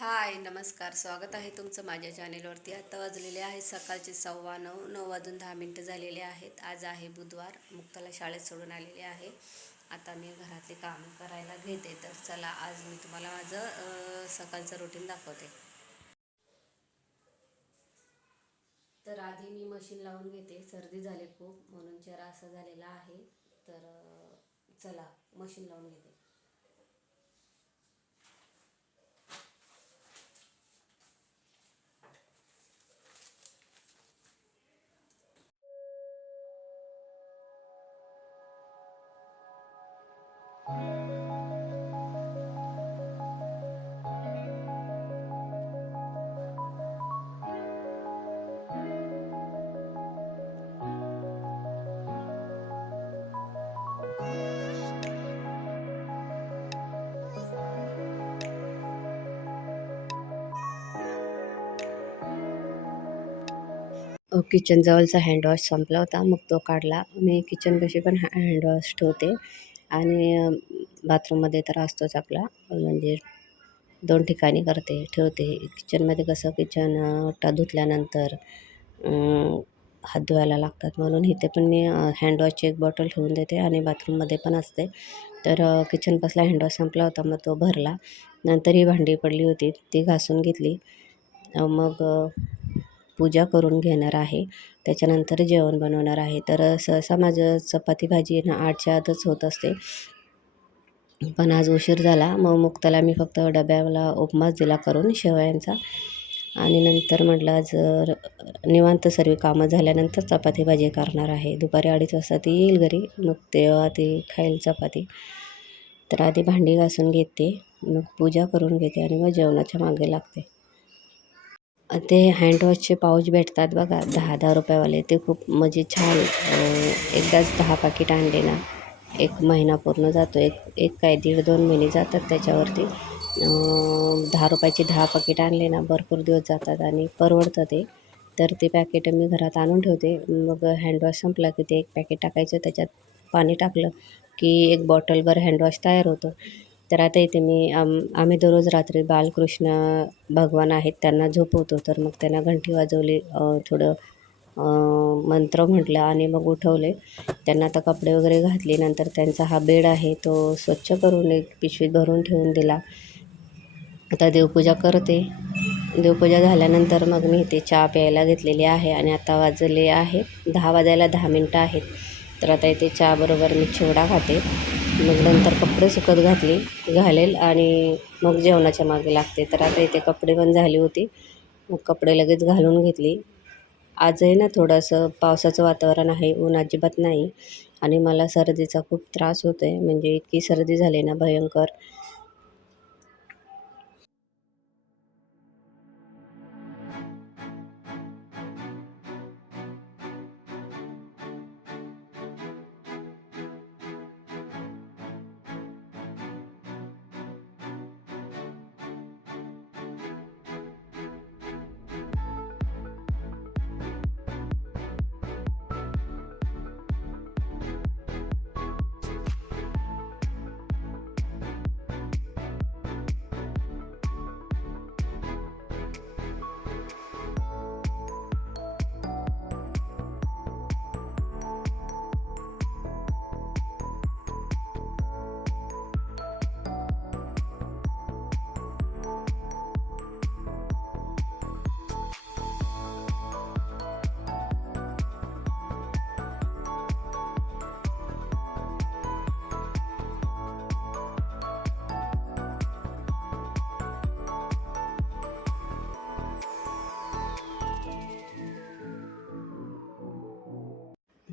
हाय नमस्कार. स्वागत आहे तुमचं माझ्या चॅनेलवरती. आता वाजलेले आहे सकाळचे सव्वा नऊ नऊ वाजून दहा मिनटं झालेले आहेत. आज आहे बुधवार. मुक्ताला शाळेत सोडून आलेले आहे. आता मी घरातले कामं करायला घेते. तर चला आज मी तुम्हाला माझं सकाळचं रुटीन दाखवते. तर आधी मी मशीन लावून घेते. सर्दी झाली खूप म्हणून चेहरा असा झालेला आहे. तर चला मशीन लावून घेते. किचनजवळचा हँडवॉश संपला होता. मग तो काढला. मी किचनपाशी पण हॅ हँडवॉश ठेवते. आणि बाथरूममध्ये तर असतोच आपला. म्हणजे दोन ठिकाणी करते ठेवते. किचनमध्ये कसं किचन टा धुतल्यानंतर हात धुवायला लागतात म्हणून. इथे पण मी हँडवॉशची एक बॉटल ठेवून देते आणि बाथरूममध्ये पण असते. तर किचनपासला हँडवॉश संपला होता. मग तो भरला. नंतर ही भांडी पडली होती. ती घासून घेतली. मग पूजा करून घेणार आहे. त्याच्यानंतर जेवण बनवणार आहे. तर सहसा माझं चपाती भाजी ना आठच्या आतच होत असते. पण आज उशीर झाला. मग मुक्ताला मी फक्त डब्याला उपमास दिला करून शेवयांचा. आणि नंतर म्हटलं आज निवांत सर्व कामं झाल्यानंतर चपाती भाजी करणार आहे. दुपारी अडीच वाजता ती येईल घरी. मग तेव्हा ती खाईल चपाती. तर आधी भांडी घासून घेते. मग पूजा करून घेते आणि मग जेवणाच्या मागे लागते. ते हँडवॉशचे पाऊच भेटतात बघा दहा दहा रुपयावाले. ते खूप म्हणजे छान एकदाच दहा पाकिट आणले ना एक महिना पूर्ण जातो. एक एक काय दीड दोन महिने जातात त्याच्यावरती. दहा रुपयाचे दहा पाकिट आणले ना भरपूर दिवस जातात आणि परवडतं ते. तर ते पॅकेट मी घरात आणून ठेवते. मग हँडवॉश संपला की ते एक पॅकेट टाकायचं त्याच्यात पाणी टाकलं की एक बॉटलभर हँडवॉश तयार होतं. तर आता इथे मी आम आम्ही दररोज रात्री बालकृष्ण भगवान आहेत त्यांना झोपवतो. तर मग त्यांना घंटी वाजवली थोडं मंत्र म्हटलं आणि मग उठवले. त्यांना आता कपडे वगैरे घातले. नंतर त्यांचा हा बेड आहे तो स्वच्छ करून एक पिशवीत भरून ठेवून दिला. आता देवपूजा करते. देवपूजा झाल्यानंतर मग मी इथे चहा प्यायला घेतलेली आहे आणि आता वाजले आहे दहा वाजायला दहा मिनटं आहेत. तर आता इथे चहाबरोबर मी चिवडा खाते. मग नंतर कपडे सुकत घातली घालेल आणि मग जेवणाच्या मागे लागते. तर आता इथे कपडे पण झाली होती. मग कपडे लगेच घालून घेतली. आजही ना थोडंसं पावसाचं वातावरण आहे ऊन अजिबात नाही. आणि मला सर्दीचा खूप त्रास होतो आहे म्हणजे इतकी सर्दी झाली ना भयंकर.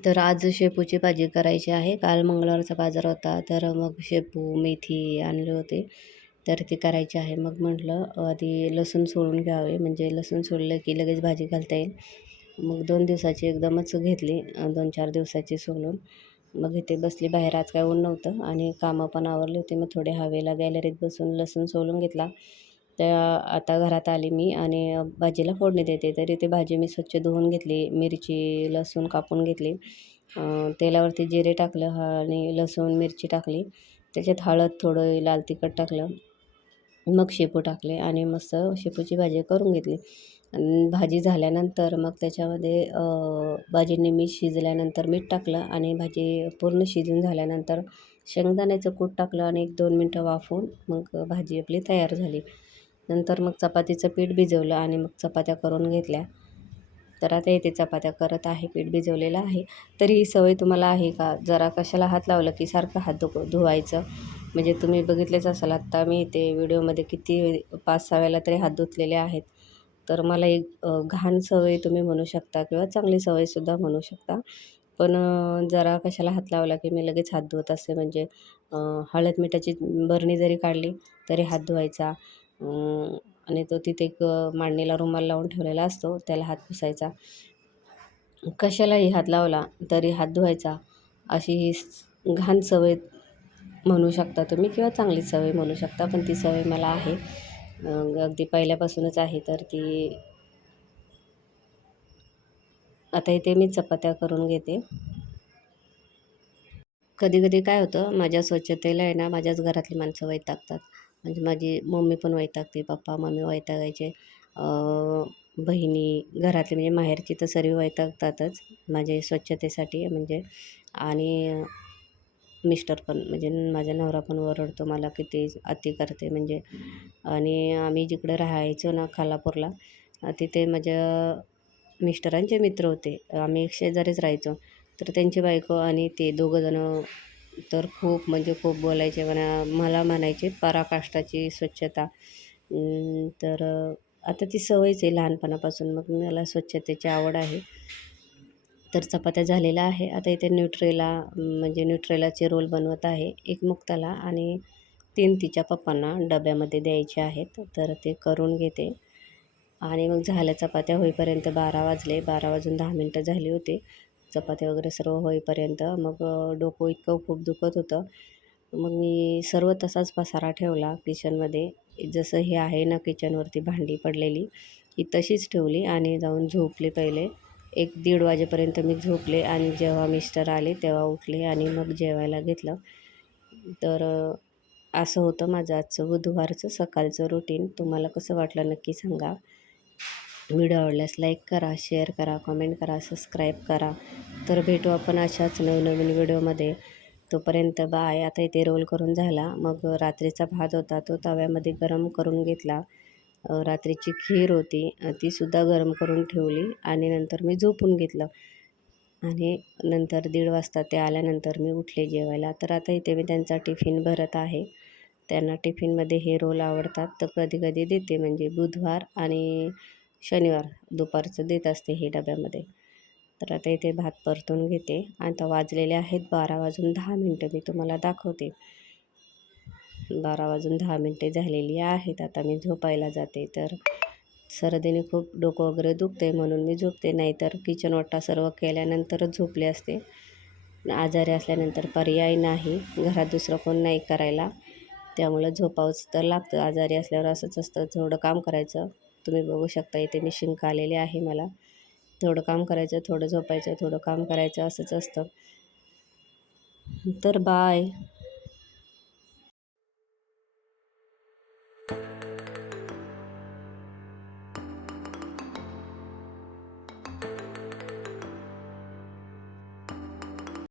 तर आज शेपूची भाजी करायची आहे. काल मंगळवारचा बाजार होता. तर मग शेपू मेथी आणले होते. तर ती करायची आहे. मग म्हटलं आधी लसूण सोडून घ्यावे. म्हणजे लसूण सोडलं की लगेच भाजी घालता येईल. मग दोन दिवसाची एकदमच घेतली. दोन चार दिवसाची सोलून. मग इथे बसली. बाहेर आज काय ऊन नव्हतं. आणि कामं पण आवरली होती. मग थोडे हवेला गॅलरीत बसून लसूण सोलून घेतला. त्या आता घरात आली मी आणि भाजीला फोडणी देते. तरी ते भाजी मी स्वच्छ धुवून घेतली मिरची लसूण कापून घेतली. तेलावरती जिरे टाकलं आणि लसूण मिरची टाकली. त्याच्यात हळद थोडं लाल तिखट टाकलं. मग शेपू टाकले आणि मस्त शेपूची भाजी करून घेतली. आणि भाजी झाल्यानंतर मग त्याच्यामध्ये भाजीने मीठ शिजल्यानंतर मीठ टाकलं आणि भाजी पूर्ण शिजून झाल्यानंतर शेंगदाण्याचं कूट टाकलं आणि एक दोन मिनटं वाफवून मग भाजी आपली तयार झाली. नंतर मग चपातीचं पीठ भिजवलं आणि मग चपात्या करून घेतल्या. तर आता येते चपात्या करत आहे पीठ भिजवलेलं आहे. तरी ही सवय तुम्हाला आहे का? जरा कशाला हात लावलं की सारखं हात धु धुवायचं? म्हणजे तुम्ही बघितलेच असाल आत्ता मी ते व्हिडिओमध्ये किती पाच सहा वेळेला तरी हात धुतलेले आहेत. तर मला एक घाण सवय तुम्ही म्हणू शकता किंवा चांगली सवयसुद्धा म्हणू शकता. पण जरा कशाला हात लावला की मी लगेच हात धुवत असते म्हणजे हळद मिठाची बरणी जरी काढली तरी हात धुवायचा. आणि तो तिथे एक मांडणीला रुमाल लावून ठेवलेला असतो. त्याला हात पुसायचा. कशालाही हात लावला तरी हात धुवायचा. अशी ही घाण सवय म्हणू शकता तुम्ही किंवा चांगली सवय म्हणू शकता पण ती सवय मला आहे. अगदी पहिल्यापासूनच आहे तर ती आता इथे मी चपात्या करून घेते. कधी कधी काय होतं माझ्या स्वच्छतेला आहे ना माझ्याच घरातली माणसं वैतागतात. म्हणजे माझी मम्मी पण वैतागते पप्पा मम्मी वैतागायचे. बहिणी घरातले म्हणजे माहेरची तर सर्व वैतागतातच माझे स्वच्छतेसाठी म्हणजे. आणि मिस्टर पण म्हणजे माझा नवरा पण ओरडतो मला की ते अति करते म्हणजे. आणि आम्ही जिकडे राहायचो ना खालापूरला तिथे माझ्या मिस्टरांचे मित्र होते. आम्ही शेजारीच राहायचो. तर त्यांची बायको आणि ते दोघंजणं तर खूप म्हणजे खूप बोलायचे म्हणा मला म्हणायचे पराकाष्ठाची स्वच्छता. तर आता ती सवयच आहे लहानपणापासून. मग मला स्वच्छतेची आवड आहे. तर चपात्या झालेल्या आहे. आता इथे न्यूट्रेला म्हणजे न्यूट्रेलाचे रोल बनवत आहे एक मुक्ताला आणि तीन तिच्या पप्पांना डब्यामध्ये द्यायचे आहेत. तर ते करून घेते. आणि मग झाल्या चपात्या होईपर्यंत बारा वाजले. बारा वाजून दहा मिनटं झाली होती. चपात्या वगैरे सर्व होईपर्यंत मग डोकं इतकं खूप दुखत होतं. मग मी सर्व तसाच पसारा ठेवला किचनमध्ये. जसं हे आहे ना किचनवरती भांडी पडलेली ही तशीच ठेवली आणि जाऊन झोपले पहिले. एक दीड वाजेपर्यंत मी झोपले आणि जेव्हा मिस्टर आले तेव्हा उठले आणि मग जेवायला घेतलं. तर असं होतं माझं आजचं बुधवारचं सकाळचं रुटीन तुम्हाला कसं वाटलं नक्की सांगा. व्हिडिओ आवडल्यास लाईक करा शेअर करा कमेंट करा सबस्क्राईब करा. तर भेटू आपण अशाच नवनवीन व्हिडिओमध्ये. तोपर्यंत बाय. आता इथे रोल करून झाला. मग रात्रीचा भात होता तो तव्यामध्ये गरम करून घेतला. रात्रीची खीर होती तीसुद्धा गरम करून ठेवली आणि नंतर मी झोपून घेतलं. आणि नंतर दीड वाजता ते आल्यानंतर मी उठले जेवायला. तर आता इथे मी त्यांचा टिफिन भरत आहे. त्यांना टिफिनमध्ये हे रोल आवडतात. तर कधी कधी देते म्हणजे बुधवार आणि शनिवार दुपारचं देत असते हे डब्यामध्ये. तर आता इथे भात परतून घेते. आता वाजलेले आहेत बारा वाजून दहा मिनटं. मी तुम्हाला दाखवते. बारा वाजून दहा मिनटे झालेली आहेत. आता मी झोपायला जाते. तर सर्दीने खूप डोकं वगैरे दुखते म्हणून मी झोपते. नाहीतर किचन वाटा सर्व केल्यानंतरच झोपले असते. आजारी असल्यानंतर पर्याय नाही. घरात दुसरं कोण नाही करायला. त्यामुळं झोपावंच तर लागतं. आजारी असल्यावर असंच असतं. थोडं काम करायचं तुम्ही बघू शकता इथे मी शिंक आलेले आहे मला. थोडं काम करायचं थोडं झोपायचं थोडं काम करायचं असंच असतं. तर बाय